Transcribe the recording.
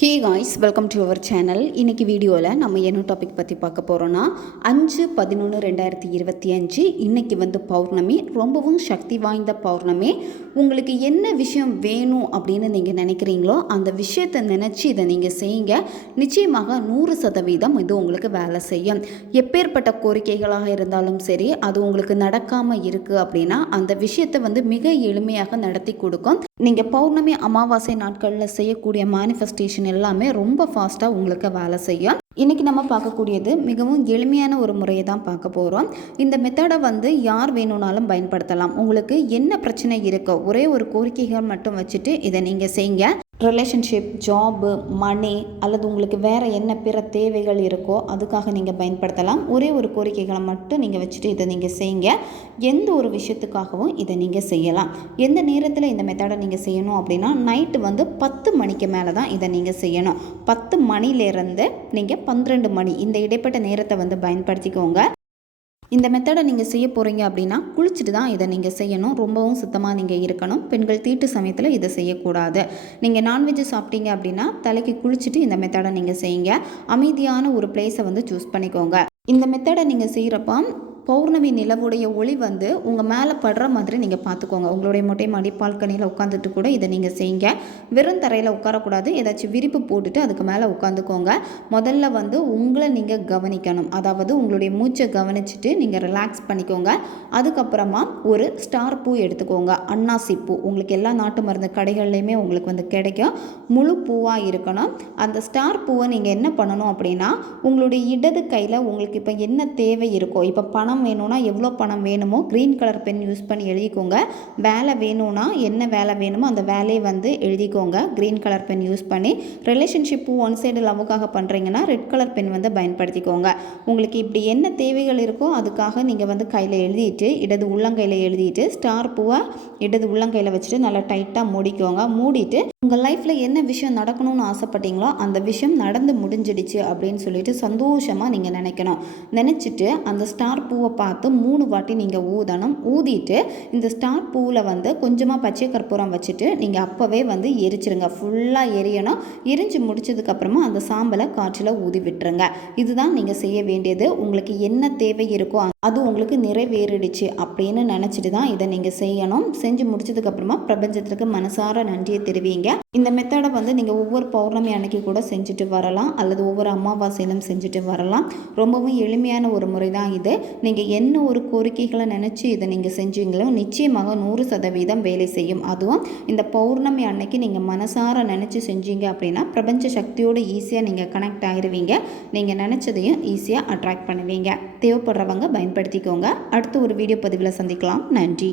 Hey guys welcome to our channel இன்றைக்கி வீடியோவில் நம்ம என்ன டாபிக் பற்றி பார்க்க போகிறோன்னா அஞ்சு பதினொன்று ரெண்டாயிரத்தி இருபத்தி அஞ்சு இன்றைக்கி வந்து பௌர்ணமி. ரொம்பவும் சக்தி வாய்ந்த பௌர்ணமி. உங்களுக்கு என்ன விஷயம் வேணும் அப்படின்னு நீங்கள் நினைக்கிறீங்களோ அந்த விஷயத்தை நினச்சி இதை நீங்கள் செய்யுங்க. நிச்சயமாக நூறு சதவீதம் இது உங்களுக்கு வேலை செய்யும். எப்பேற்பட்ட கோரிக்கைகளாக இருந்தாலும் சரி அது உங்களுக்கு நடக்காமல் இருக்குது அப்படின்னா அந்த விஷயத்தை வந்து மிக எளிமையாக நடத்தி கொடுக்கும். நீங்கள் பௌர்ணமி அமாவாசை நாட்களில் செய்யக்கூடிய மேனிஃபெஸ்டேஷன் எல்லாமே ரொம்ப ஃபாஸ்ட்டாக உங்களுக்கு வேலை செய்யும். இன்றைக்கி நம்ம பார்க்கக்கூடியது மிகவும் எளிமையான ஒரு முறையை தான் பார்க்க போகிறோம் இந்த மெத்தடை வந்து யார் வேணும்னாலும் பயன்படுத்தலாம். உங்களுக்கு என்ன பிரச்சனை இருக்கோ ஒரே ஒரு கோரிக்கைகள் மட்டும் வச்சுட்டு இதை நீங்கள் செய்யுங்க ரிலேஷன்ஷிப் ஜாபு மணி அல்லது உங்களுக்கு வேறு என்ன பிற தேவைகள் இருக்கோ அதுக்காக நீங்கள் பயன்படுத்தலாம். ஒரே ஒரு கோரிக்கைகளை மட்டும் நீங்கள் வச்சுட்டு இதை நீங்கள் செய்யுங்க. எந்த ஒரு விஷயத்துக்காகவும் இதை நீங்கள் செய்யலாம். எந்த நேரத்தில் இந்த மெத்தடை நீங்கள் செய்யணும் அப்படின்னா நைட்டு வந்து பத்து மணிக்கு மேலே தான் இதை நீங்கள் செய்யணும். பத்து மணிலேருந்து நீங்கள் பன்னிரெண்டு மணி இந்த இடைப்பட்ட நேரத்தை வந்து பயன்படுத்திக்கோங்க. இந்த மெத்தடை நீங்கள் செய்ய போகிறீங்க அப்படின்னா குளிச்சுட்டு தான் இதை நீங்கள் செய்யணும். ரொம்பவும் சுத்தமாக நீங்கள் இருக்கணும். பெண்கள் தீட்டு சமயத்தில் இதை செய்யக்கூடாது. நீங்கள் நான்வெஜ் சாப்பிட்டீங்க அப்படின்னா தலைக்கு குளிச்சுட்டு இந்த மெத்தடை நீங்கள் செய்யுங்க. அமைதியான ஒரு பிளேஸை வந்து சூஸ் பண்ணிக்கோங்க. இந்த மெத்தடை நீங்கள் செய்கிறப்ப பௌர்ணமி நிலவுடைய ஒளி வந்து உங்கள் மேலே படுற மாதிரி நீங்கள் பார்த்துக்கோங்க உங்களுடைய மொட்டை மாடி பால்கனியில் உட்காந்துட்டு கூட இதை நீங்கள் செய்யுங்க. வெறும் தரையில் உட்காரக்கூடாது. ஏதாச்சும் விரிப்பு போட்டுட்டு அதுக்கு மேலே உட்காந்துக்கோங்க. முதல்ல வந்து உங்களை நீங்கள் கவனிக்கணும். அதாவது உங்களுடைய மூச்சை கவனிச்சுட்டு நீங்கள் ரிலாக்ஸ் பண்ணிக்கோங்க. அதுக்கப்புறமா ஒரு ஸ்டார் பூ எடுத்துக்கோங்க. அன்னாசி பூ. உங்களுக்கு எல்லா நாட்டு மருந்து கடைகள்லையுமே உங்களுக்கு வந்து கிடைக்கும். முழு பூவாக இருக்கணும். அந்த ஸ்டார் பூவை நீங்கள் என்ன பண்ணணும் அப்படின்னா உங்களுடைய இடது கையில் உங்களுக்கு இப்போ என்ன தேவை இருக்கோ இப்போ பணம் வேணும்னா எவ்வளோ பணம் வேணுமோ க்ரீன் கலர் பென் யூஸ் பண்ணி எழுதிக்கோங்க. வேலை வேணும்னா என்ன வேலை வேணுமோ அந்த வேலையை வந்து எழுதிக்கோங்க. க்ரீன் கலர் பென் யூஸ் பண்ணி ரிலேஷன்ஷிப்பு ஒன் சைடு லவ்வுக்காக பண்ணுறீங்கன்னா ரெட் கலர் பென் வந்து பயன்படுத்திக்கோங்க. உங்களுக்கு இப்படி என்ன தேவைகள் இருக்கோ அதுக்காக நீங்கள் வந்து கையில் எழுதிட்டு இடது உள்ளங்கையில் எழுதிட்டு ஸ்டார் பூவை இடது உள்ளங்கையில் வச்சுட்டு நல்லா டைட்டாக மூடிக்கோங்க. மூடிட்டு உங்கள் லைஃப்பில் என்ன விஷயம் நடக்கணும்னு ஆசைப்பட்டீங்களோ அந்த விஷயம் நடந்து முடிஞ்சிடுச்சு அப்படின்னு சொல்லிட்டு சந்தோஷமாக நீங்கள் நினைக்கணும். நினச்சிட்டு அந்த ஸ்டார் பூவை பார்த்து மூணு வாட்டி நீங்கள் ஊதணும். ஊதிட்டு இந்த ஸ்டார் பூவில் வந்து கொஞ்சமாக பச்சை கற்பூரம் வச்சுட்டு நீங்கள் அப்போவே வந்து எரிச்சிருங்க. ஃபுல்லாக எரியணும். எரிஞ்சு முடிச்சதுக்கப்புறமா அந்த சாம்பலை காற்றில் ஊதி விட்டுருங்க. இதுதான் நீங்கள் செய்ய வேண்டியது. உங்களுக்கு என்ன தேவை இருக்கோ அது உங்களுக்கு நிறைவேறிடுச்சு அப்படின்னு நினச்சிட்டு தான் இதை நீங்கள் செய்யணும். செஞ்சு முடிச்சதுக்கப்புறமா பிரபஞ்சத்திற்கு மனசார நன்றியை தெரிவிங்க. இந்த மெத்தடை வந்து நீங்கள் ஒவ்வொரு பௌர்ணமி அன்னைக்கு கூட செஞ்சுட்டு வரலாம். அல்லது ஒவ்வொரு அமாவாசையிலும் செஞ்சுட்டு வரலாம். ரொம்பவும் எளிமையான ஒரு முறை தான் இது. நீங்கள் என்ன ஒரு கோரிக்கைகளை நினச்சி இதை நீங்கள் செஞ்சீங்களோ நிச்சயமாக நூறு சதவீதம் வேலை செய்யும். அதுவும் இந்த பௌர்ணமி அன்னைக்கு நீங்கள் மனசார நினச்சி செஞ்சீங்க அப்படின்னா பிரபஞ்ச சக்தியோடு ஈஸியாக நீங்கள் கனெக்ட் ஆகிருவீங்க நீங்கள் நினச்சதையும் ஈஸியாக அட்ராக்ட் பண்ணுவீங்க. தேவைப்படுறவங்க பயன்படுத்திக்கோங்க. அடுத்து ஒரு வீடியோ பதிவில் சந்திக்கலாம். நன்றி.